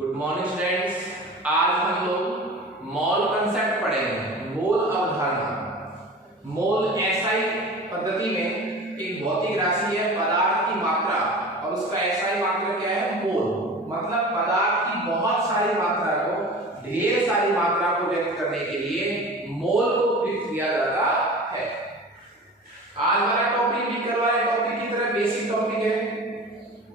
Good morning students. आज हम लोग मोल कंसेप्ट पढ़ेंगे। मोल अवधारणा। मोल एसआई पद्धति में एक भौतिक राशि है पदार्थ की मात्रा, और उसका एसआई मात्रा क्या है? मोल। मतलब पदार्थ की बहुत सारी मात्रा को, ढेर सारी मात्रा को व्यक्त करने के लिए मोल को प्रयुक्त किया जाता है। आज हमारा टॉपिक भी करवाए टॉपिक की तरह बेसिक टॉपिक है।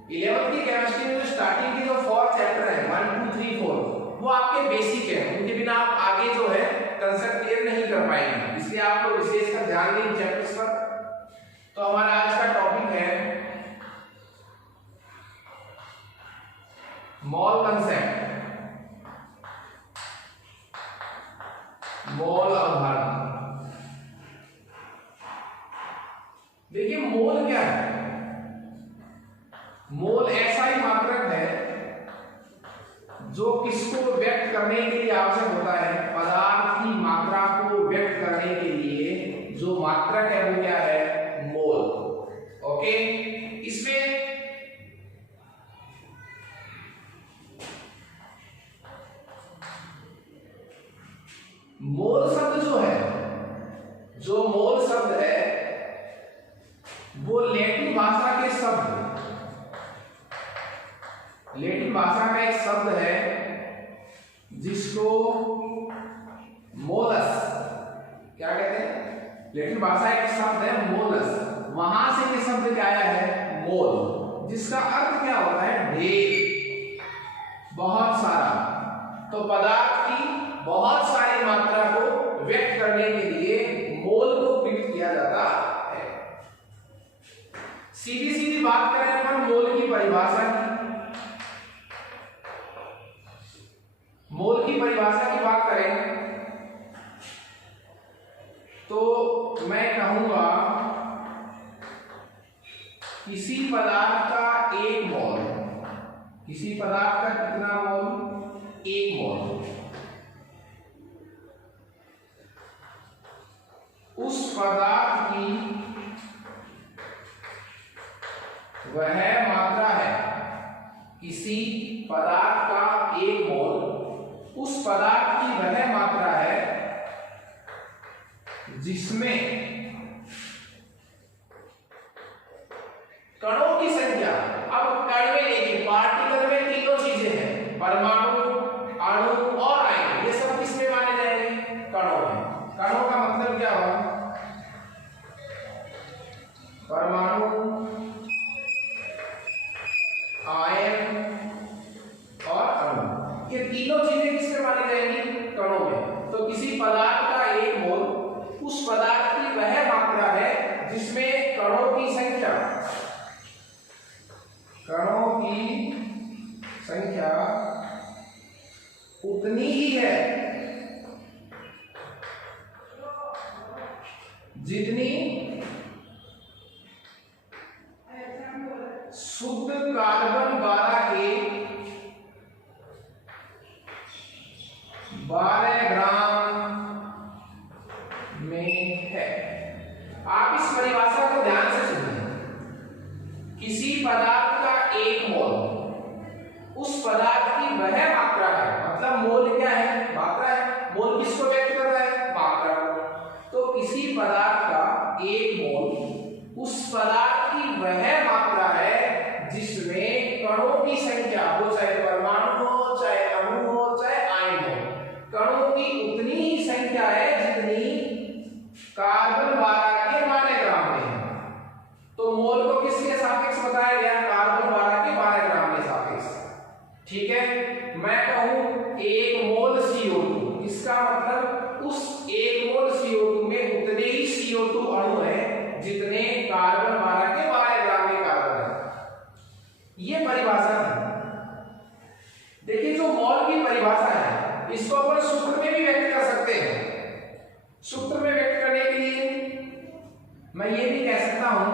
11th की केमिस्ट्री में जो स्टार्टिंग की जो 4 चैप्टर है 1 2 3 4 वो आपके बेसिक है, उनके बिना आप आगे जो है कंसेप्ट क्लियर नहीं कर पाएंगे, इसलिए आप लोग विशेष कर ध्यान दें चैप्टर्स पर। तो हमारा आज का टॉपिक है मोल कंसेप्ट, मोल अवधारणा। देखिए मोल क्या है? मोल ऐसा ही मात्रक है जो किसको व्यक्त करने के लिए आवश्यक होता है? पदार्थ की मात्रा को व्यक्त करने के लिए जो मात्रक है वो क्या है? मोल। ओके, इसमें मोल शब्द जो है, जो मोल शब्द है वो लैटिन भाषा के शब्द, लैटिन भाषा का एक शब्द है जिसको मोलस क्या कहते हैं? लैटिन भाषा एक शब्द है मोलस, वहां से ये शब्द क्या आया है? मोल, जिसका अर्थ क्या होता है? ढेर, बहुत सारा। तो पदार्थ की बहुत सारी मात्रा को व्यक्त करने के लिए मोल को प्रयुक्त किया जाता है। सीधी सीधी बात करें अपन मोल की परिभाषा की, मोल की परिभाषा की बात करें तो मैं कहूंगा किसी पदार्थ का एक मोल, किसी पदार्थ का कितना मोल? एक मोल। उस पदार्थ की वह मात्रा है, किसी पदार्थ का एक मोल उस पदार्थ की वह मात्रा है जिसमें कणों की संख्या, अब कण में देखिए पार्टिकल में तीनों चीजें हैं, परमाणु, अणु और आयन, ये सब किसमें माने जाएंगे? कणों में। कणों का मतलब क्या हुआ? परमाणु, आयन और अणु, ये तीनों चीजें किसमें मानी जाएंगी? कणों में। तो किसी पदार्थ का एक मोल उस पदार्थ की वह मात्रा है जिसमें कणों की संख्या, कणों की संख्या उतनी ही है जितनी शुद्ध कार्बन 12 के 12 ग्राम में है। आप इस परिभाषा को ध्यान से सुनिए। किसी पदार्थ का एक मोल उस पदार्थ की वह मात्रा है, मतलब मोल क्या है? मात्रा है। मोल किसको व्यक्त कर रहा है? मात्रा को। तो किसी पदार्थ का एक मोल उस पदार्थ की वह मात्रा है जिसमें कणों की संख्या, वो चाहे परमाणु हो, चाहे अणु हो, चाहे आयन हो, कणों की उतनी ही संख्या है जितनी कार्बन 12 के 12 ग्राम में है। तो मोल को किसके सापेक्ष बताया गया? कार्बन 12 के 12 ग्राम के सापेक्ष। ठीक है, मैं कहूं एक मोल CO2, इसका मतलब उस एक मोल CO2 में उतने ही CO2 अणु है जितने कार्बन 12 के 12 ग्राम के कार्बन है। ये परिभाषा है। देखिए जो मोल की परिभाषा है इसको अपन सूत्र में भी व्यक्त कर सकते हैं। सूत्र में व्यक्त करने के लिए मैं ये भी कह सकता हूं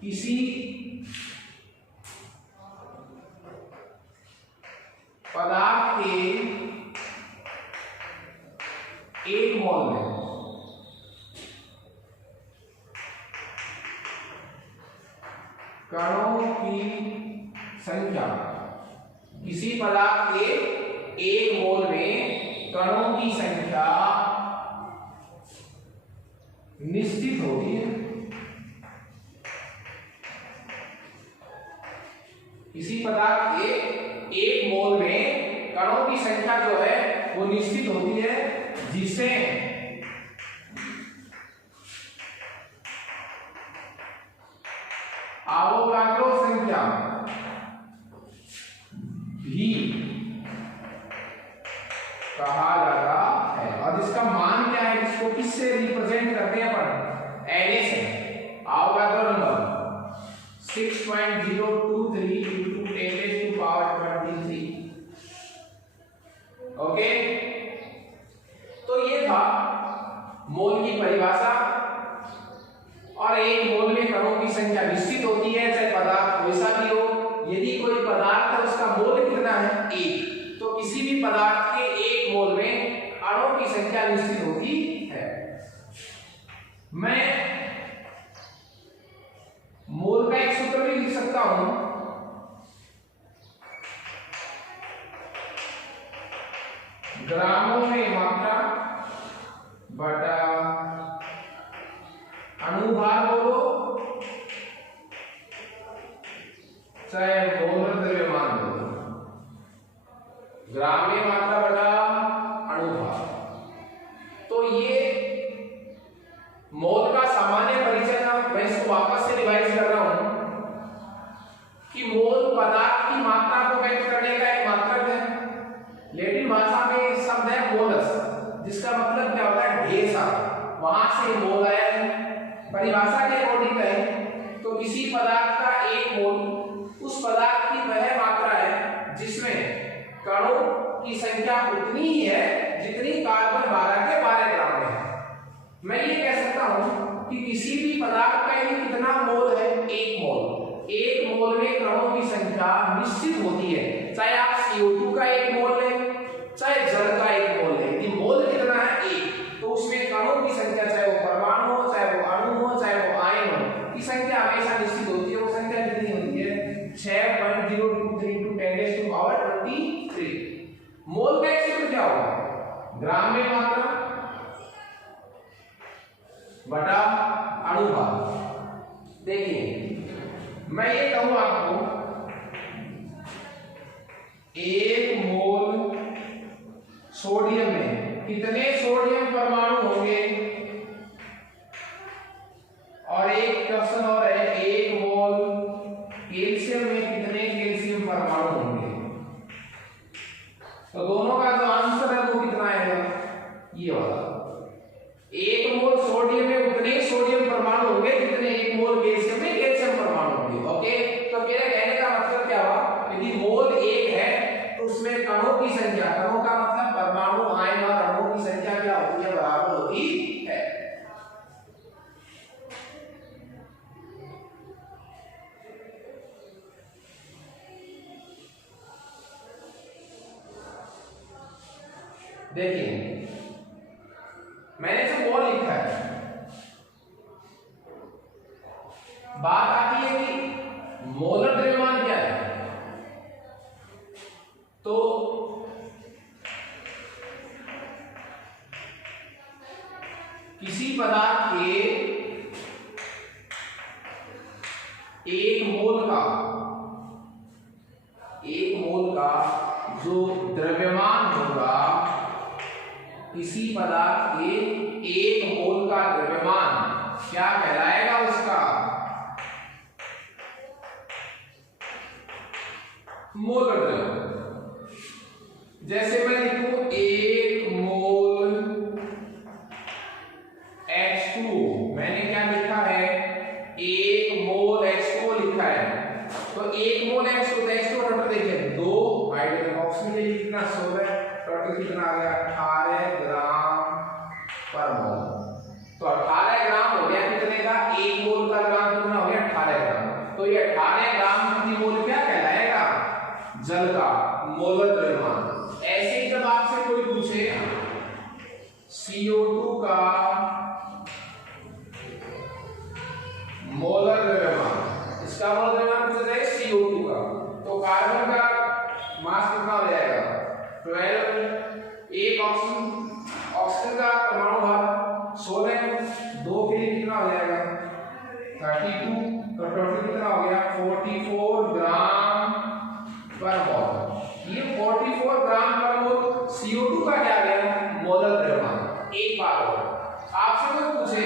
किसी पदार्थ के एक मोल में कणों की संख्या, किसी पदार्थ के एक मोल में कणों की संख्या निश्चित होती है। किसी पदार्थ के एक मोल में कणों की संख्या जो है वो निश्चित होती है, जिसे आवोगाड्रो संख्या भी कहा जाता है। और इसका मान क्या है, इसको किससे रिप्रेजेंट करते हैं अपन? Na से। Avogadro number 6.023 into 10⁻23। ओके, तो ये था मोल की परिभाषा। और एक मोल में कणों की संख्या निश्चित होती है, चाहे पदार्थ वैसा भी हो। यदि कोई पदार्थ है उसका मोल कितना है? 1, तो किसी भी पदार्थ के एक मोल में अणुओं की संख्या निश्चित होती है। मैं मोल का एक सूत्र भी लिख सकता हूं, ग्रामों में मात्रा बटा अणुभार बोलो चाहे मोलर द्रव्यमान बोलो, ग्राम में मात्रा बटा अणुभार। तो ये मोल का सामान्य परिचय था। मैं इसको वापस से रिवाइज कर रहा हूं कि मोल पदार्थ की मात्रा को व्यक्त करने का एक मात्रक है। लैटिन भाषा में शब्द है मोलस, जिसका मतलब क्या होता है? ढेर सारा, वहां से मोल आया है। परिभाषा के अकॉर्डिंग कहें तो किसी पदार्थ का एक मोल उस पदार्थ की वह मात्रा है जिसमें कणों की संख्या उतनी ही है जितनी कार्बन 12 के 12 ग्राम में है। मैं ये कह सकता हूं कि किसी भी पदार्थ का ये कितना मोल है? 1 मोल। 1 मोल में कणों की संख्या निश्चित होती है, चाहे आप CO2 का 1 मोल लें, चाहे जल का 1 मोल लें। यदि मोल कितना है? 1, तो उसमें कणों की संख्या, चाहे वो परमाणु हो, चाहे वो अणु हो, चाहे वो आयन हो, की संख्या हमेशा निश्चित होती है। वो संख्या कितनी होती है? 6.023 into 10⁻23। मोल का एक सूत्र क्या होगा? ग्राम में मात्रा बटा अणुभार। देखिए, मैं ये कहूं आपको, 1 मोल सोडियम में कितने सोडियम परमाणु होंगे? और एक क्वेश्चन और है, 1 मोल कैल्शियम में कितने कैल्शियम परमाणु होंगे? तो दोनों का जो आंसर है वो कितना आएगा? ये वाला। 1 मोल सोडियम में उतने सोडियम परमाणु होंगे जितने 1 मोल कैल्शियम में कैल्शियम परमाणु होंगे। ओके, तो मेरे कहने का मतलब क्या हुआ? यदि मोल 1 है तो उसमें कणों की संख्या, कणों का मतलब परमाणु, आयन और अणुओं की संख्या क्या होती है? बराबर होती है। देखिए, मैंने जो मोल लिखा है, बात आती है कि मोलर द्रव्यमान क्या है। तो किसी पदार्थ के 1 मोल का जो द्रव्यमान होगा, किसी पदार्थ के 1 मोल का द्रव्यमान क्या कहलाएगा? उसका मोलर द्रव्यमान। जैसे मैं लिखूं 1 मोल H2, मैंने क्या लिखा है? 1 मोल H2 लिखा है। तो 1 मोल H2, टोटल देखिए 2 हाइड्रोजन बॉक्स में ये कितना 16, टोटल कितना आ गया? 18 ग्राम पर मोल। तो 18 ग्राम हो गया कितने का? 1 मोल का ग्राम कितना हो गया? 18 ग्राम। तो ये 18 ग्राम प्रति मोल क्या कहलाएगा? जल का मोलर द्रव्यमान। ऐसे ही जब आपसे कोई पूछे CO2 का मोलर द्रव्यमान, इसका इसका मोल द्रव्यमान पूछा जाए CO2 का, तो कार्बन का मास कितना हो जाएगा 12, एक ऑक्सीजन का परमाणु भार 16, 2 के लिए कितना हो जाएगा 32, तो टोटल कितना हो गया 44 ग्राम पर मोल। ये 44 ग्राम पर मोल CO2 का क्या गया मोलर द्रव्यमान। एक बात और, आपसे कोई पूछे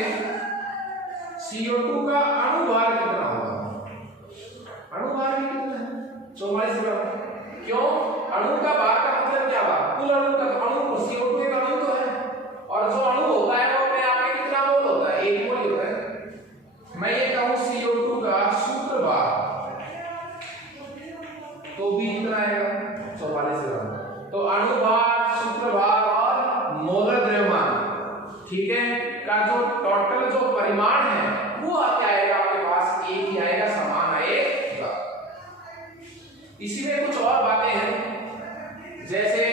CO2 का अणु भार कितना होगा, अणु भार कितना है 44 ग्राम। क्यों, अणु का भार का मतलब क्या हुआ, कुल अणु का, अणु को CO2 एक अणु तो है, और जो अणु होता है वो अपने आप में कितना मोल होता है, 1 मोल होता है। मैं ये कहूं CO2 का सूत्र भार तो भी कितना आएगा 44 ग्राम। तो अणु भार, सूत्र भार और मोलर द्रव्यमान, ठीक है, का जो टोटल जो परिमाण है वो क्या आएगा आपके पास, एक ही आएगा, समान आएगा। इसी में कुछ और बातें हैं, जैसे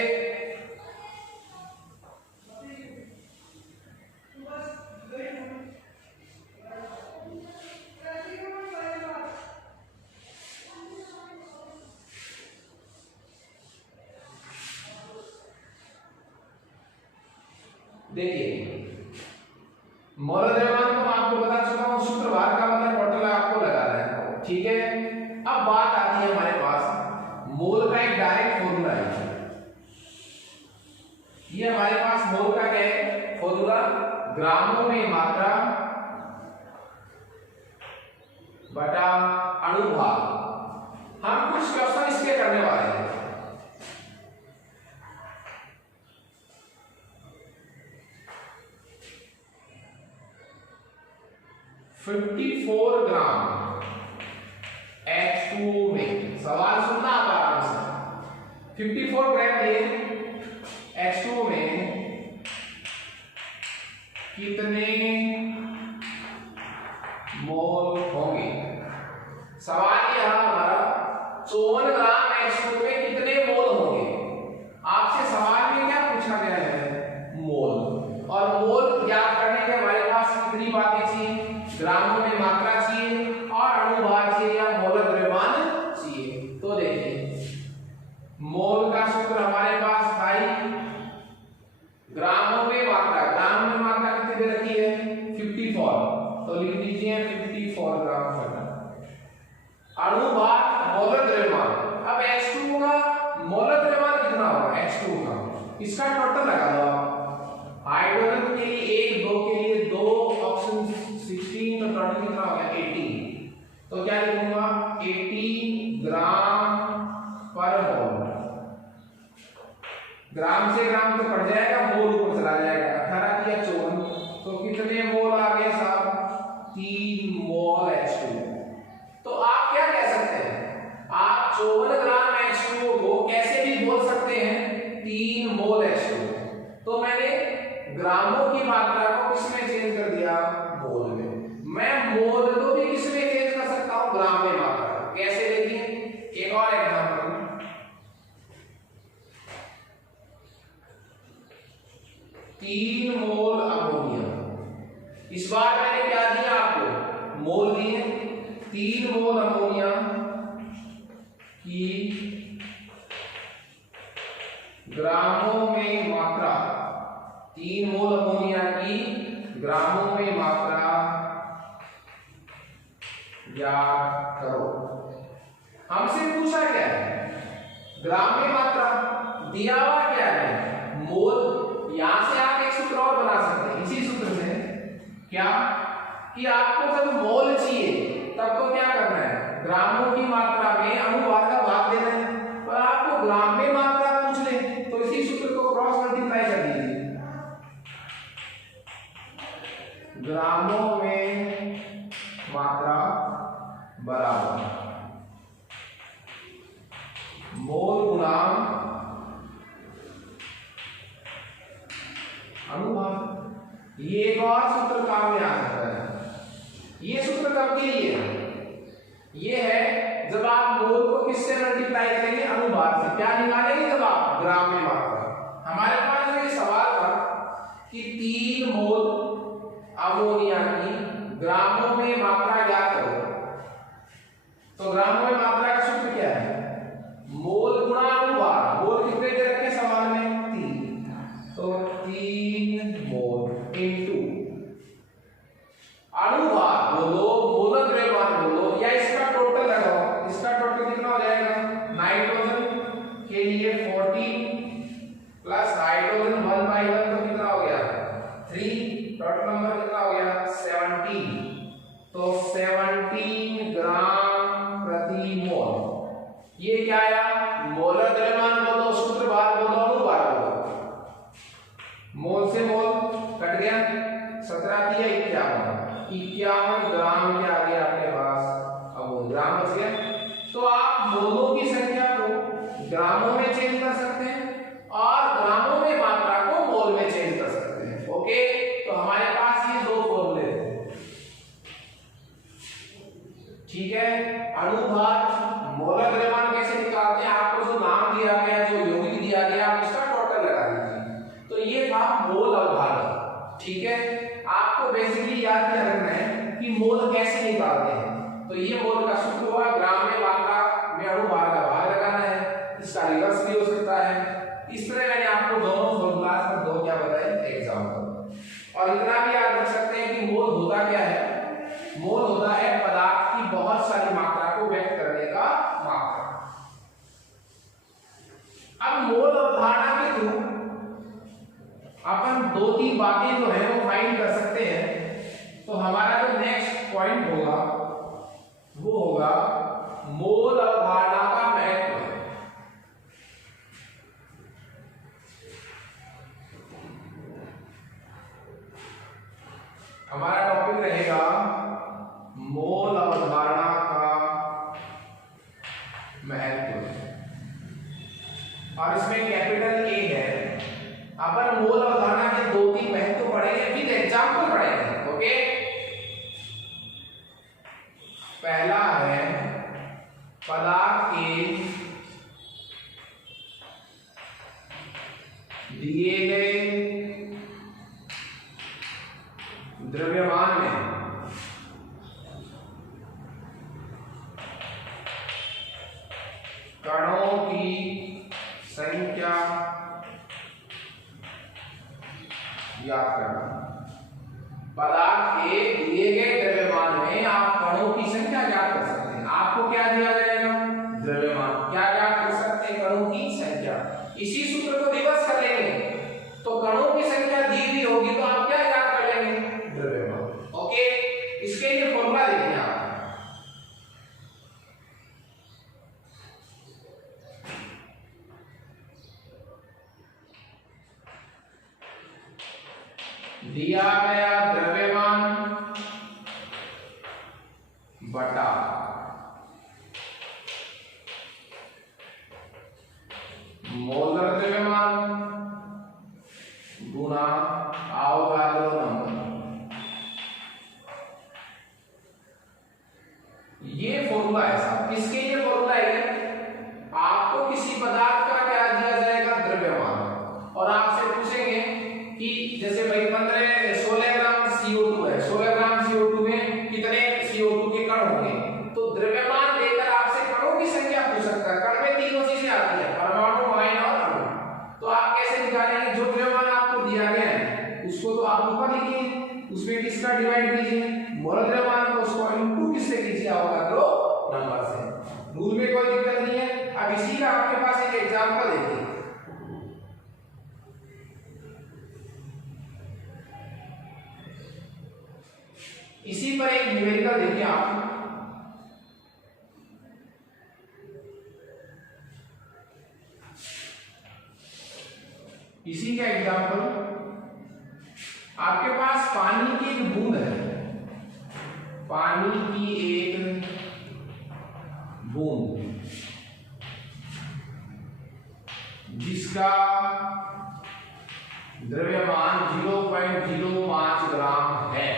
देखिए मोलर द्रव्यमान तो आपको बता चुका हूं, सूत्र भार का मतलब टोटल आपको लगाना है, ठीक है। अब बात आती है हमारे पास मोल का एक डायरेक्ट फॉर्मूला है। ये हमारे पास मोल का क्या है फॉर्मूला, ग्रामों में मात्रा बटा अणु भार। हम कुछ क्वेश्चन इसके करने वाले हैं। $54 ग्राम H2O में, सवाल सुनना आप आराम से, 54 ग्राम लिए H2O में कितने मोल होंगे। सवाल ये हमारा 54 ग्राम H2O में कितने मोल होंगे। आपसे सवाल में क्या पूछा गया है, मोल, और मोल ज्ञात करने के हमारे पास कितनी बातें चाहिए, ग्रामों में मात्रा चाहिए और अणु भार चाहिए या मोलर द्रव्यमान चाहिए। तो देखिए मोल का सूत्र हमारे पास भाई ग्रामों में मात्रा, ग्राम में मात्रा कितनी दे रखी है 54, तो लिख दीजिए 54 ग्राम पर। अणु भार मोलर द्रव्यमान, अब H2O का मोलर द्रव्यमान कितना होगा H2O का, इसका टोटल लगा दो आप। हाइड्रोजन के लिए 1, 2 के लिए 2, ऑप्शन 16, तो टोटल कितना हो गया 18। तो क्या लिखूंगा 18 ग्राम पर मोल। ग्राम से ग्राम तो कट जाएगा, मोल ऊपर चला जाएगा, 18 किया 54, तो कितने मोल आ गए साहब 3 मोल H2O। तो आप क्या कह सकते हैं, आप 54 ग्राम H2O को कैसे भी बोल सकते हैं 3 मोल H2O। तो मैंने ग्रामों की मात्रा को किसमें चेंज कर दिया, मोल में। मैं मोल को भी किसमें चेंज कर सकता हूं, ग्राम में मात्रा। कैसे देखिए, एक और एग्जांपल, 3 मोल अमोनिया। इस बार मैंने क्या दिया आपको, मोल दिए। 3 मोल अमोनिया की ग्रामों में मात्रा, 3 मोल अमोनिया की ग्रामों में मात्रा ज्ञात करो। हमसे पूछा क्या है, ग्राम में मात्रा, दिया हुआ क्या है मोल। यहां से आप एक सूत्र और बना सकते हैं इसी सूत्र से, क्या कि आपको जब मोल चाहिए तब तो क्या करना है, ग्रामों की मात्रा में अणु भार का भाग देना है। पर आपको ग्राम में मात्रा पूछ ले तो इसी सूत्र को क्रॉस मल्टीप्लाई कर दीजिए, ग्रामों में मात्रा बराबर मोल गुणा अणु भार। ये एक और सूत्र काम में आ सकता है। ये सूत्र कब के लिए है, ये है जब आप मोल को किससे मल्टीप्लाई करेंगे, अणु भार से। क्या निकालेंगे जब आप ग्राम में मात्रा। हमारे पास जो ये सवाल था कि 3 मोल अमोनिया की ग्रामों में मात्रा ज्ञात करो, तो ग्रामों में मात्रा का सूत्र क्या है? मोल गुणा अणुभार। मोल कितने दे रखे सवाल में? 3, तो 3 मोल इनटू अणुभार बोलो, मोलक द्रव्यमान बोलो, या इसका टोटल लगाओ। इसका टोटल कितना हो जाएगा? नाइट्रोजन के लिए 40 प्लस हाइड्रोजन 1/1 तो कितना हो गया? 3। टोटल नंबर कितना हो गया? 17। तो 17 ग्राम प्रति मोल। ये क्या आया? मोलर द्रव्यमान बोलो, सूत्र भार बोलो, अणुभार बोलो। मोल से मोल कट गया, 17 दिया 51 ग्राम के आगे आपके पास अब ग्राम बच गया। तो आप मोलों की संख्या को ग्रामों में चेंज कर सकते हैं और ग्रामों में मात्रा को मोल में चेंज कर सकते हैं। ओके, तो हमारे पास ये 2 फॉर्मूले हैं। ठीक है, अणुभार मोलर द्रव्यमान कैसे निकालते हैं? आपको जो नाम दिया गया, जो यौगिक दिया गया, आप उसका टोटल लगा दीजिए। तो ये था मोल और भार। ठीक है, आपको बेसिकली याद क्या रखना है कि मोल कैसे निकालते हैं। तो ये मोल का सूत्र हुआ, ग्राम में मात्रा में अणुभार का भाग लगाना है। इसका रिवर्स भी हो सकता है। इस तरह मैंने आपको दोनों फॉर्मूलाज में 2 क्या बताए एग्जांपल। और इतना भी याद रख सकते हैं कि मोल होता क्या है? मोल होता है पदार्थ की बहुत सारी मात्रा को व्यक्त करने का मात्रा। अब मोल अवधारणा के थ्रू अपन 2-3 बातें जो है वो फाइंड कर सकते हैं। तो हमारा जो नेक्स्ट पॉइंट होगा वो होगा मोल अवधारणा का महत्व। हमारा टॉपिक रहेगा मोल अवधारणा का महत्व, और इसमें कैपिटल ए है। अपन मोल अवधारणा के 2-3 महत्व पढ़ेंगे, विद एग्जांपल पढ़ेंगे। ओके, पहला है पदार्थ के दिए गए द्रव्यमान में कणों की संख्या याद करना। पदार्थ के दिए गए द्रव्यमान में आप कणों की संख्या ज्ञात कर सकते हैं। आपको क्या दिया जाएगा? द्रव्यमान। क्या ज्ञात कर सकते हैं? कणों की संख्या। इसी सूत्र को रिवर्स कर लेंगे तो कणों की संख्या दी हुई होगी तो आप क्या ज्ञात कर लेंगे? द्रव्यमान। ओके, इसके लिए फॉर्मूला देखिए आप। दिया गया द्रव्यमान बटा मोलर द्रव्यमान गुणा अवोगाद्रो नंबर। ये फॉर्मूला है साहब। किसके लिए फॉर्मूला है? आपको किसी पदार्थ का क्या दिया जाएगा? द्रव्यमान, और आपसे पूछेंगे कि जैसे भाई 16 ग्राम CO2 है, 16 ग्राम CO2 में कितने CO2 के कण होंगे? तो द्रव्यमान देकर आपसे कणों की संख्या पूछ सकता है। कण में 3 चीजें आती है, परमाणु, आयन और अणु। तो आप कैसे निकालेंगे? जो द्रव्यमान आपको दिया गया है उसको तो आप ऊपर लिखिए, उसमें किसका डिवाइड कीजिए? मोल द्रव्यमान को, उसको इनटू किससे कीजिए? अवोगाद्रो नंबर से। रूल में कोई दिक्कत नहीं है। अब इसी का आपके पास एक एग्जांपल देखिए। इसी पर एक न्यूमेरिकल देखिए आप। इसी का एग्जांपल, आपके पास पानी की एक बूंद है, पानी की एक बूंद जिसका द्रव्यमान 0.05 ग्राम है,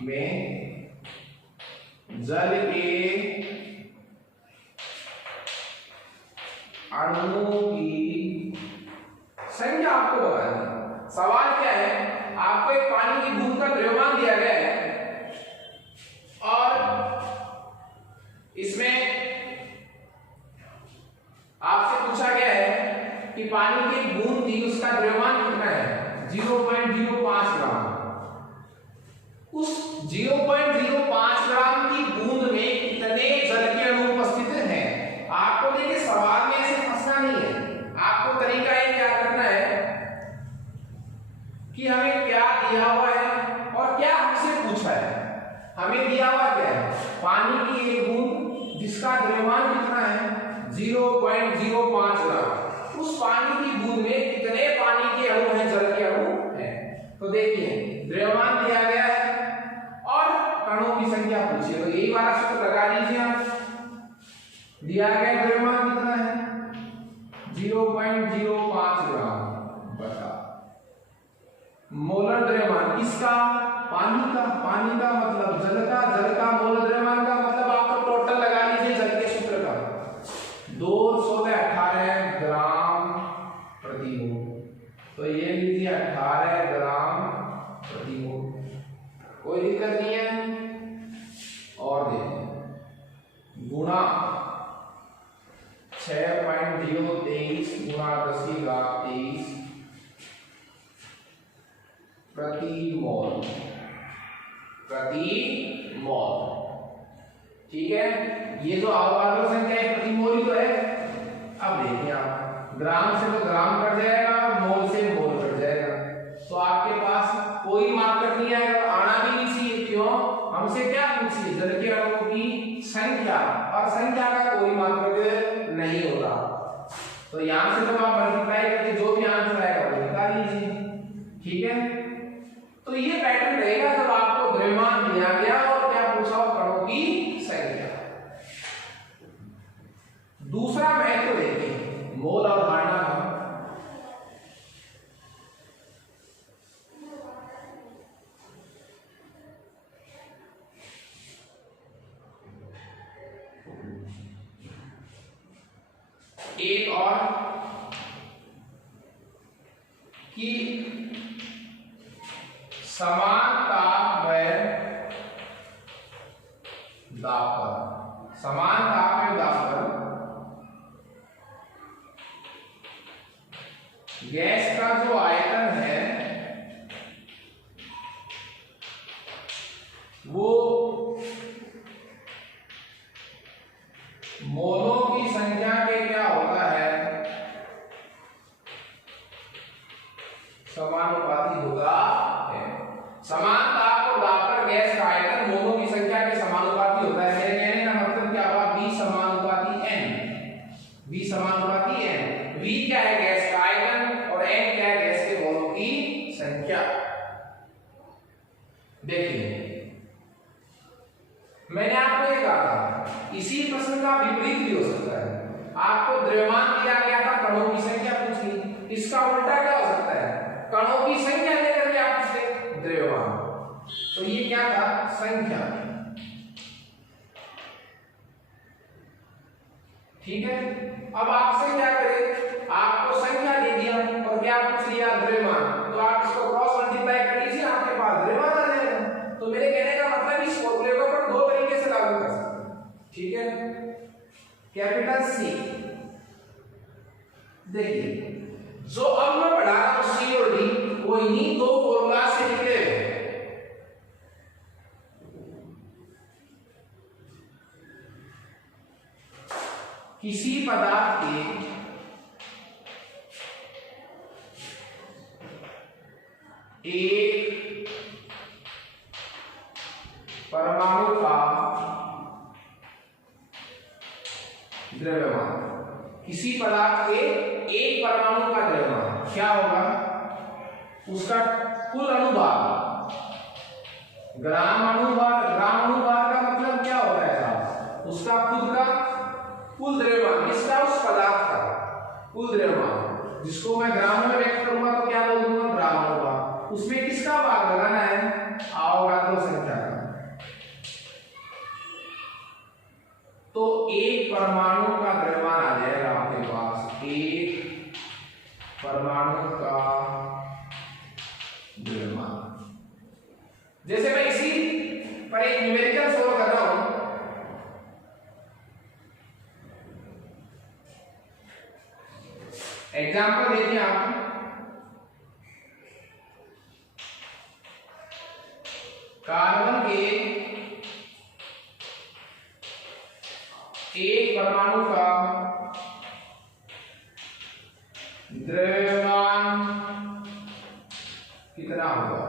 में जल के अणुओं की संख्या आपको बतानी है। सवाल क्या है? आपको एक पानी की बूंद का द्रव्यमान दिया गया है द्रव्यमान कितना है 0.05 ग्राम। उस 0.05 ग्राम की बूंद में कितने जल के अणु उपस्थित हैं? आपको देखिए सवाल में ऐसे फंसना नहीं है, आपको तरीका ये क्या करना है कि हमें क्या दिया हुआ है और क्या हमसे पूछा है। हमें दिया हुआ क्या है, पानी की एक बूंद जिसका द्रव्यमान कितना है 0.05 ग्राम। उस पानी की बूंद में कितने पानी के अणु हैं, जल के अणु हैं। तो देखिए द्रव्यमान दिया गया है और कणों की संख्या पूछी है, तो यही वाला सूत्र लगा लीजिए आप। दिया गया द्रव्यमान कितना है 0.05 ग्राम बटा मोलर द्रव्यमान किसका, पानी का। पानी का मतलब जल का, जल का मोलर द्रव्यमान का मतलब आपको टोटल लगा लीजिए जल के सूत्र का 218 ग्राम प्रति मोल। तो ये लीजिए 18 ग्राम प्रति मोल, कोई दिक्कत नहीं है। और देखिए गुणा 6.023 गुणा 10⁻23 प्रति मोल, प्रति मोल। ठीक है, ये जो अवगाद्रो संख्या है प्रति मोल ही तो है। अब देखिए आप ग्राम से तो ग्राम कट जाएगा और मोल से मोल कट जाएगा, तो आपके पास कोई मात्रक नहीं आएगा, आना भी नहीं चाहिए। क्यों, हमसे क्या पूछिए जल के अणुओं की संख्या, और संख्या का कोई मात्रक नहीं होता। तो यहां से जब आप मल्टीप्लाई करके जो भी आंसर आएगा वो निकाल लीजिए। ठीक है, तो ये पैटर्न रहेगा जब आपको द्रव्यमान दिया गया और क्या पूछा हो, कणों की संख्या। दूसरा महत्व देखिए मोल अवधारणा का। एक और कि समान ताप व दाब पर, समान ताप में दाब पर गैस का जो आयतन है वो मोलों की संख्या के क्या होता है, समानुपाती होता है। समान ताप और दाब पर गैस का आयतन मोलों की संख्या के समानुपाती होता है। मेरे कहने का मतलब क्या हुआ, V समानुपाती N, V समानुपाती N। V क्या है, गैस का आयतन, और N क्या है, गैस के मोलों की संख्या। देखिए मैंने आपको ये कहा था इसी प्रश्न का विपरीत भी हो सकता है। आपको द्रव्यमान दिया गया था, कणों की संख्या पूछी, इसका उल्टा क्या हो सकता है, कणों की संख्या लेकर के आप पूछते द्रव्यमान। तो ये क्या था, संख्या। ठीक है, अब आपसे क्या करें, आपको संख्या दे दिया और क्या पूछ लिया, द्रव्यमान। तो आप इसको क्रॉस मल्टीप्लाई कर लीजिए, आपके पास द्रव्यमान आ जाएगा। तो मेरे कहने का मतलब इस फॉर्मूले को पर दो तरीके से लागू कर सकते हैं। ठीक है, कैपिटल सी। देखिए जो अब मैं पढ़ा रहा हूं सी और डी, वो इन्हीं दो फॉर्मूला से निकले हैं। किसी पदार्थ के एक परमाणु का द्रव्यमान, किसी पदार्थ के एक परमाणु का द्रव्यमान क्या होगा, उसका कुल अनुभाग, ग्राम अनुभाग। ग्राम अनुभाग का मतलब क्या होता है साहब, उसका खुद का कुल द्रव्यमान, किसका, उस पदार्थ का कुल द्रव्यमान, जिसको मैं ग्राम में व्यक्त करूंगा तो क्या बोल दूंगा, ग्राम अनुभाग। उसमें किसका भाग लगाना है, अवगाद्रो संख्या का। तो एक परमाणु का द्रव्यमान आ जाएगा आपके पास, एक परमाणु का द्रव्यमान। जैसे मैं इसी पर एक न्यूमेरिकल सोल्व कर रहा हूं, एग्जाम्पल देखिए आप, कार्बन के एक परमाणु का द्रव्यमान कितना होगा?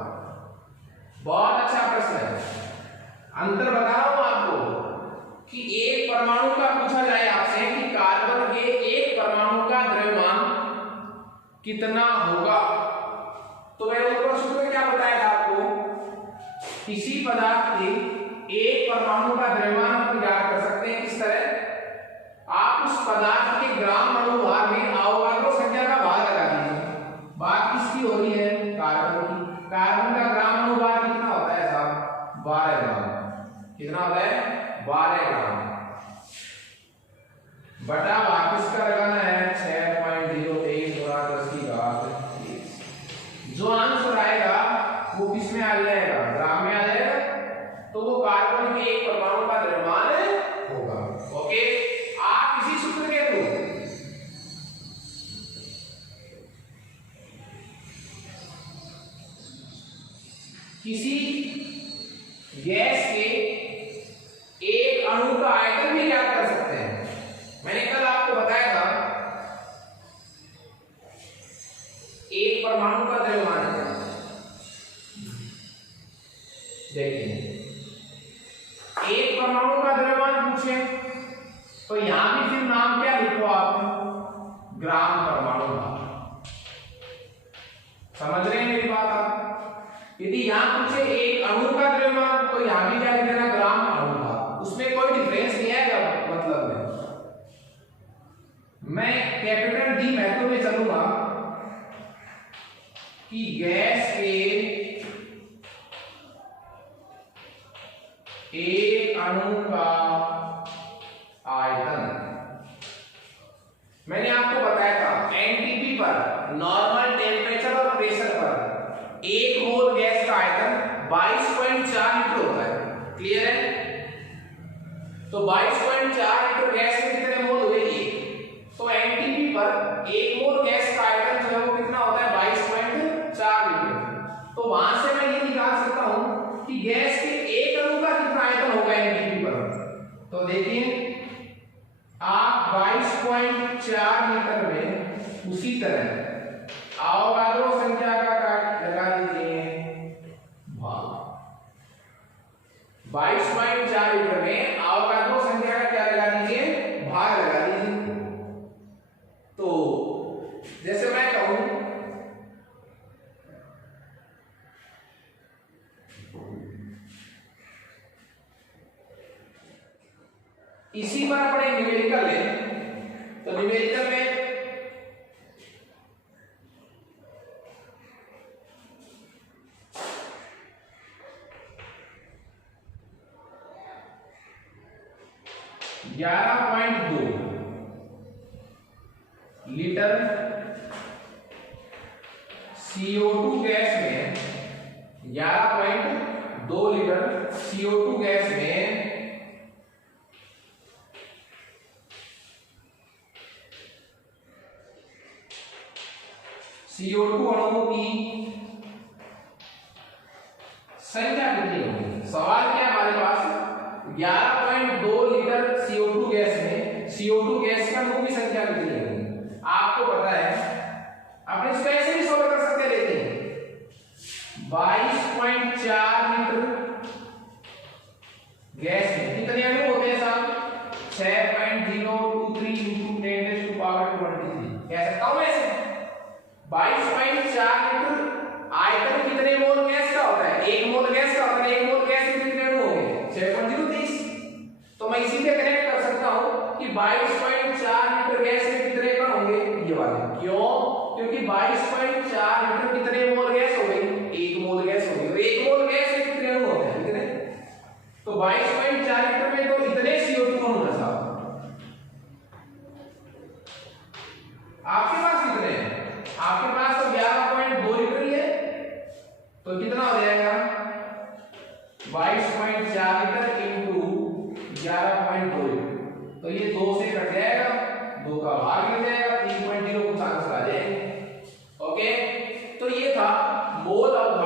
बहुत अच्छा प्रश्न है। अंतर बता रहा हूं आपको कि एक परमाणु का पूछा जाए आपसे कि कार्बन के एक परमाणु का द्रव्यमान कितना होगा, तो मैंने ऊपर सूत्र में क्या बताया था आपको? किसी पदार्थ के एक परमाणु का द्रव्यमान हम ज्ञात कर सकते हैं किस तरह? आप उस पदार्थ के ग्राम अणुभार में अवोगाद्रो संख्या का भाग लगा दीजिए। बात किसकी हो रही है? कार्बन की। कार्बन का ग्राम अणुभार कितना होता है साहब? 12 ग्राम। कितना होता है? 12 ग्राम बटा भाग किसका लगाना है? 6.01 गुणा 10 की घात 20। जो आंसर आएगा वो किस में आ जाएगा? ग्राम में आ जाएगा। तो वो कार्बन के एक परमाणु का द्रव्यमान होगा। ओके, आप इसी सूत्र के थ्रू किसी गैस के एक अणु का आयतन भी ज्ञात कर सकते हैं। मैंने कल आपको बताया था एक परमाणु का द्रव्यमान है। देखिए, एक परमाणु का द्रव्यमान पूछे तो यहां भी फिर नाम क्या लिखो आप? ग्राम परमाणु भार। समझ रहे हैं मेरी बात आप? यदि यहां पूछे एक अणु का द्रव्यमान तो यहां भी क्या लिख देना? ग्राम अणु भार। उसमें कोई डिफरेंस नहीं आएगा मतलब में। मैं कैपिटल डी महत्व में चलूंगा कि गैस के एक अणु का आयतन। मैंने आपको बताया था एनटीपी पर, नॉर्मल टेम्परेचर और प्रेशर पर, एक मोल गैस का आयतन 22.4 लीटर होता है। क्लियर है? तो 22.4 लीटर गैस में कितने मोल हुए? तो एनटीपी पर एक मोल गैस का आयतन जो है वो कितना होता है? 22.4 लीटर। तो वहां से मैं ये निकाल सकता हूं कि गैस के एक अणु का कितना आयतन होगा एनटीपी पर। तो देखिए, आप 22.4 लीटर में उसी तरह अवोगाद्रो संख्या का लगा दीजिए भाग। 22.4 लीटर में अवोगाद्रो संख्या का क्या लगा दीजिए? भाग लगा दीजिए। तो जैसे मैं कहूं इसी पर अपने न्यूमेरिकल लें, तो न्यूमेरिकल में $11.2 लीटर CO2 गैस में, 11.2 लीटर CO2 गैस में CO2 अणुओं की संख्या कितनी होगी? सवाल क्या है हमारे पास? 11.2 लीटर CO2 गैस में CO2 गैस का अणुओं की संख्या कितनी होगी? आपको पता है, आप इसको ऐसे भी सॉल्व कर सकते रहते हैं। 22.4 लीटर गैस में कितने अणु होते हैं साहब? 6.023 × 10⁻23। कह सकता हूं ऐसे 22.4 लीटर आयतन कितने मोल गैस का होता है? एक मोल गैस का होता है। एक मोल गैस में कितने अणु होंगे? 6.023। तो मैं इसी से कनेक्ट कर सकता हूं कि 22.4 लीटर गैस में कितने कण होंगे? ये वाले। क्यों? क्योंकि 22.4 लीटर कितने मोल गैस हो गई? एक मोल गैस हो गई। एक मोल गैस में कितने अणु होते हैं? कितने? तो 22.4 लीटर में तो इतने CO2 अणु हैं साहब। आपके पास कितने हैं? आपके पास तो 11.2 लीटर ही है। तो कितना हो जाएगा? 22.4 लीटर इंटू 11.2 लीटर। तो ये 2 से कट जाएगा, 2 का भाग लग जाएगा, 3.0 कुछ आंसर आ जाएगा। ओके, तो ये था मोल ऑफ